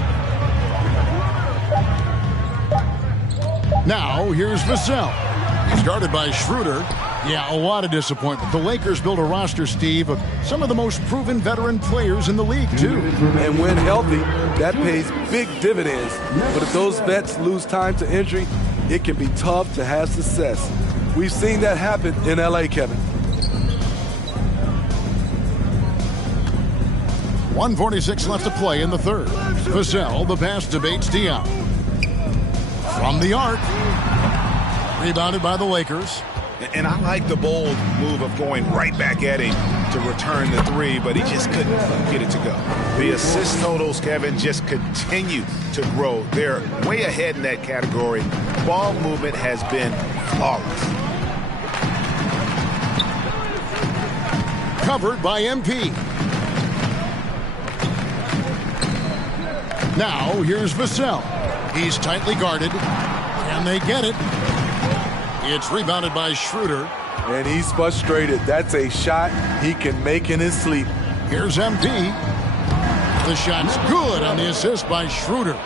Now, here's Vassell. He's guarded by Schroeder. Yeah, a lot of disappointment. The Lakers built a roster, Steve, of some of the most proven veteran players in the league, too. And when healthy, that pays big dividends. But if those vets lose time to injury, it can be tough to have success. We've seen that happen in L.A., Kevin. 1:46 left to play in the third. Vassell, the pass to Bates-Diop. From the arc. Rebounded by the Lakers. And I like the bold move of going right back at him to return the 3, but he just couldn't get it to go. The assist totals, Kevin, just continue to grow. They're way ahead in that category. Ball movement has been flawless. Covered by MP. Now, here's Vassell. He's tightly guarded. Can they get it? It's rebounded by Schroeder. And he's frustrated. That's a shot he can make in his sleep. Here's MP. The shot's good on the assist by Schroeder.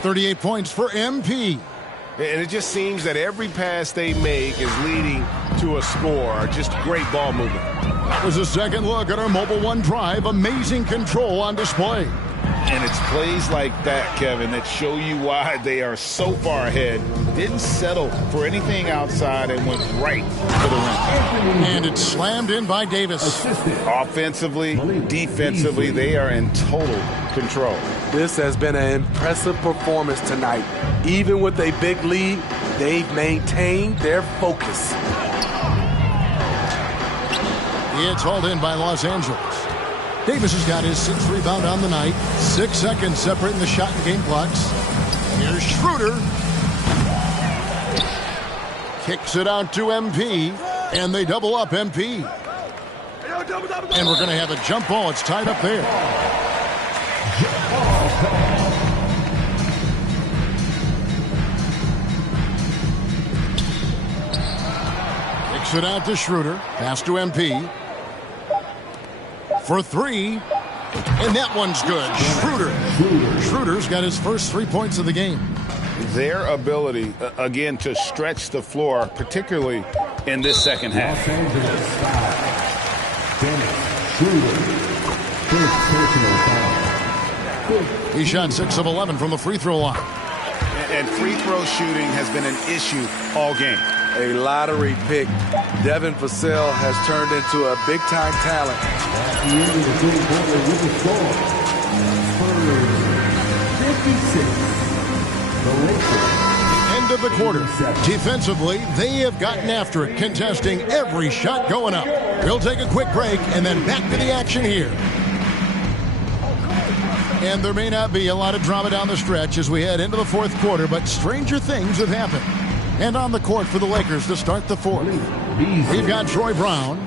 38 points for MP. And it just seems that every pass they make is leading to a score. Just great ball movement. That was a second look at our Mobile One drive. Amazing control on display. And it's plays like that, Kevin, that show you why they are so far ahead. Didn't settle for anything outside and went right to the rim. And it's slammed in by Davis. Offensively, defensively, they are in total control. This has been an impressive performance tonight. Even with a big lead, they've maintained their focus. It's hauled in by Los Angeles. Davis has got his 6th rebound on the night. 6 seconds separating the shot and game clocks. Here's Schroeder. Kicks it out to MP. And they double up MP. And we're going to have a jump ball. It's tied up there. Kicks it out to Schroeder. Pass to MP. For 3, and that one's good. Schroeder's got his first 3 points of the game. Their ability, again, to stretch the floor, particularly in this second half. He shot 6 of 11 from the free throw line. And free throw shooting has been an issue all game. A lottery pick. Devin Vassell has turned into a big-time talent. End of the quarter. Defensively, they have gotten after it, contesting every shot going up. We'll take a quick break and then back to the action here. And there may not be a lot of drama down the stretch as we head into the 4th quarter, but stranger things have happened. And on the court for the Lakers to start the 4th. We've got Troy Brown.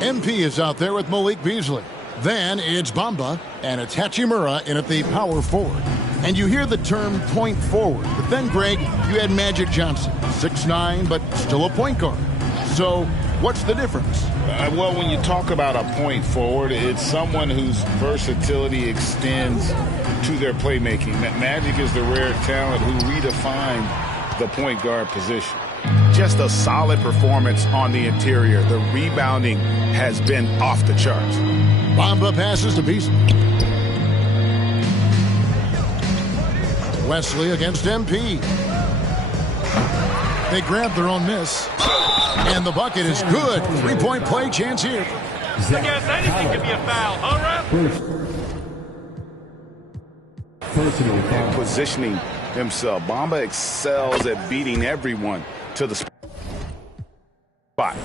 MP is out there with Malik Beasley. Then it's Bamba, and it's Hachimura in at the power forward. And you hear the term point forward. But then, Greg, you had Magic Johnson, 6'9", but still a point guard. So what's the difference? Well, when you talk about a point forward, it's someone whose versatility extends to their playmaking. Magic is the rare talent who redefined the point guard position. Just a solid performance on the interior. The rebounding has been off the charts. Bamba passes to Beasley. Wesley against MP. They grab their own miss. And the bucket is good. Three-point play chance here. I guess anything can be a foul, huh, ref? Personal foul. Positioning himself. Bamba excels at beating everyone to the spot.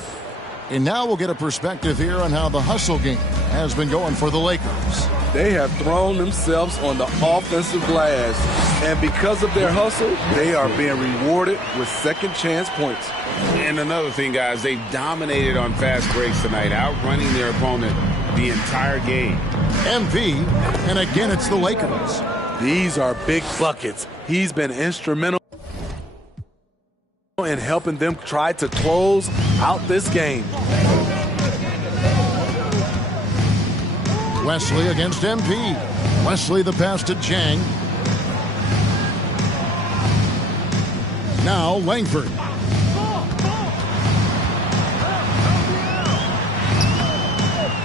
And now we'll get a perspective here on how the hustle game has been going for the Lakers. They have thrown themselves on the offensive glass, and because of their hustle, they are being rewarded with second chance points. And another thing, guys, they've dominated on fast breaks tonight, outrunning their opponent the entire game. MP, and again it's the Lakers. These are big buckets. He's been instrumental in helping them try to close out this game. Wesley against MP. Wesley the pass to Chang. Now Langford.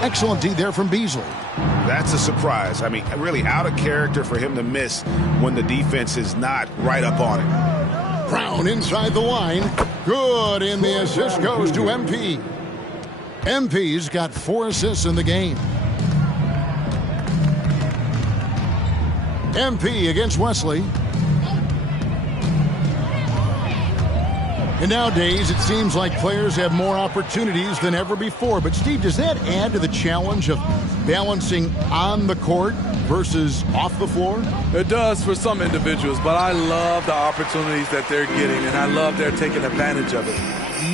Excellent D there from Beasley. That's a surprise. I mean, really out of character for him to miss when the defense is not right up on it. Brown inside the line. Good, and the assist goes to MP. MP's got 4 assists in the game. MP against Wesley. And nowadays, it seems like players have more opportunities than ever before. But, Steve, does that add to the challenge of balancing on the court versus off the floor? It does for some individuals, but I love the opportunities that they're getting, and I love they're taking advantage of it.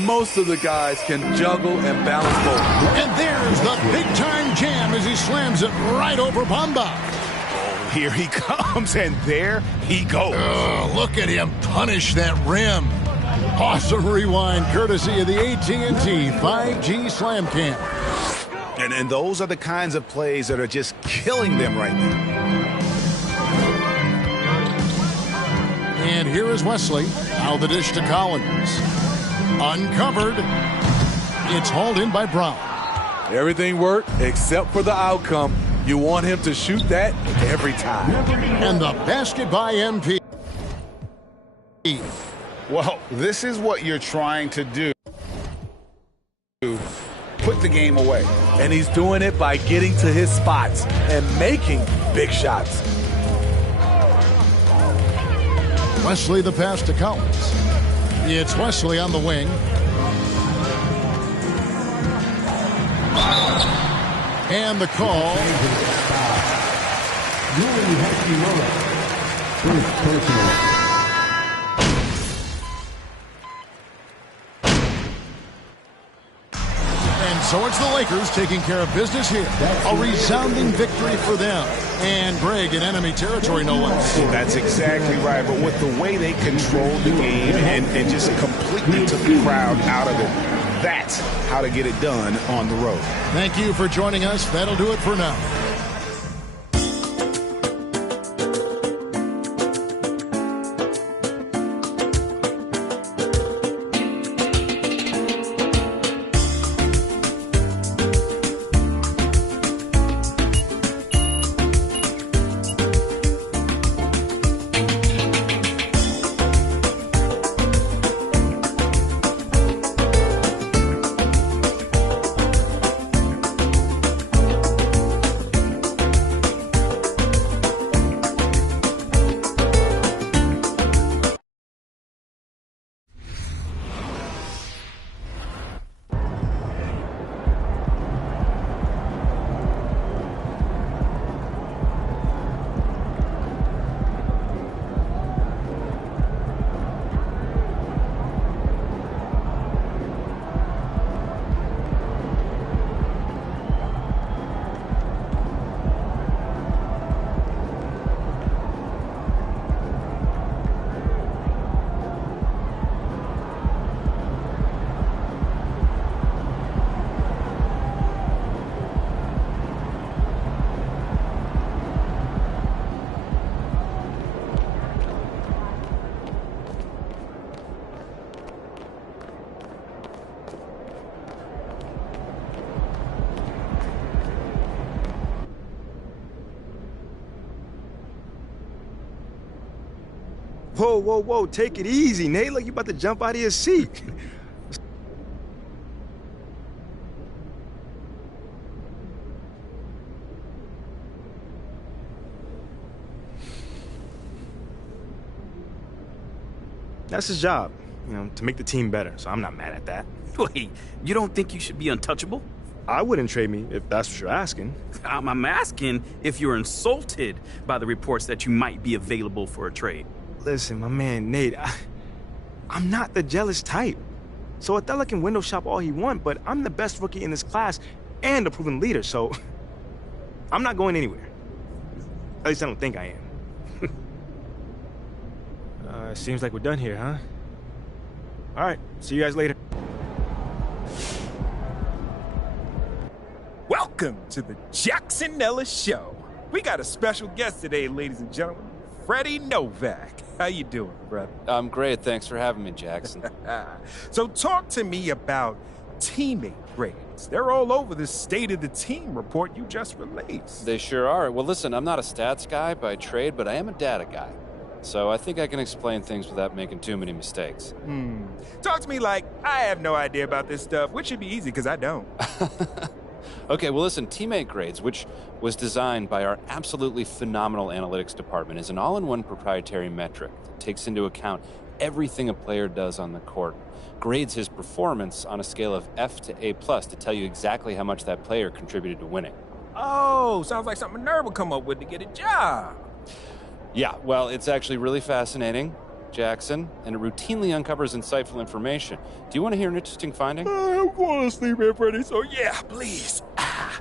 Most of the guys can juggle and balance both. And there's the big-time jam as he slams it right over Bamba. Here he comes, and there he goes. Look at him punish that rim. Awesome rewind courtesy of the AT&T 5G Slam Cam. And those are the kinds of plays that are just killing them right now. And here is Wesley. Now the dish to Collins. Uncovered. It's hauled in by Brown. Everything worked except for the outcome. You want him to shoot that every time. And the basket by MP. Well, this is what you're trying to do. Put the game away. And he's doing it by getting to his spots and making big shots. Wesley the pass to Collins. It's Wesley on the wing. And the call. First personal. So it's the Lakers taking care of business here. A resounding victory for them. And Greg in enemy territory, no less. That's exactly right. But with the way they controlled the game and just completely took the crowd out of it, that's how to get it done on the road. Thank you for joining us. That'll do it for now. Whoa, whoa, whoa, take it easy, Nate. Like you about to jump out of your seat. That's his job, to make the team better, so I'm not mad at that. Wait, you don't think you should be untouchable? I wouldn't trade me if that's what you're asking. I'm asking if you're insulted by the reports that you might be available for a trade. Listen, my man, Nate, I'm not the jealous type. So Othello can window shop all he wants, but I'm the best rookie in this class and a proven leader, so I'm not going anywhere. At least I don't think I am. Seems like we're done here, huh? All right, see you guys later. Welcome to the Jackson Ellis Show. We got a special guest today, ladies and gentlemen. Freddie Novak. How you doing, brother? I'm great. Thanks for having me, Jackson. So talk to me about teammate grades. They're all over the State of the Team report you just released. They sure are. Well, listen, I'm not a stats guy by trade, but I am a data guy. So I think I can explain things without making too many mistakes. Talk to me like I have no idea about this stuff, which should be easy because I don't. Okay, well, listen, teammate grades, which was designed by our absolutely phenomenal analytics department, is an all-in-one proprietary metric that takes into account everything a player does on the court. Grades his performance on a scale of F to A+ to tell you exactly how much that player contributed to winning. Oh, sounds like something a nerd would come up with to get a job. Yeah, well, it's actually really fascinating, Jackson, and it routinely uncovers insightful information. Do you want to hear an interesting finding? I'm going to sleep here, Freddie, so yeah, please.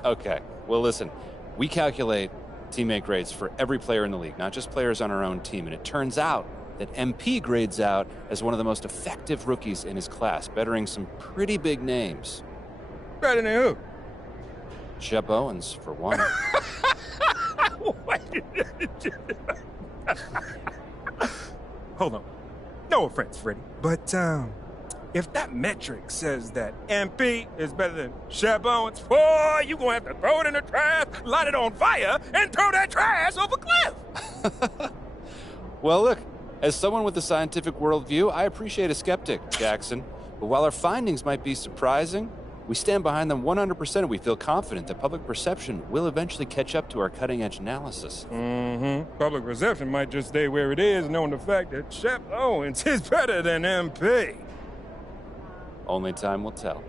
Okay, well, listen, we calculate teammate grades for every player in the league, not just players on our own team, and it turns out that MP grades out as one of the most effective rookies in his class, bettering some pretty big names. Better than who? Shep Owens, for one. Hold on. No offense, Freddie, but if that metric says that MP is better than Shep Owens, boy, you gonna have to throw it in the trash, light it on fire, and throw that trash off a cliff. Well, look, as someone with a scientific worldview, I appreciate a skeptic, Jackson. But while our findings might be surprising, we stand behind them 100%, and we feel confident that public perception will eventually catch up to our cutting-edge analysis. Public perception might just stay where it is, knowing the fact that Shep Owens is better than MP. Only time will tell.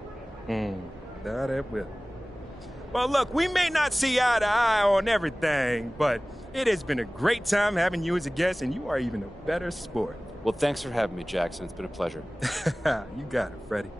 That it will. Well, look, we may not see eye to eye on everything, but it has been a great time having you as a guest, and you are even a better sport. Well, thanks for having me, Jackson. It's been a pleasure. You got it, Freddie.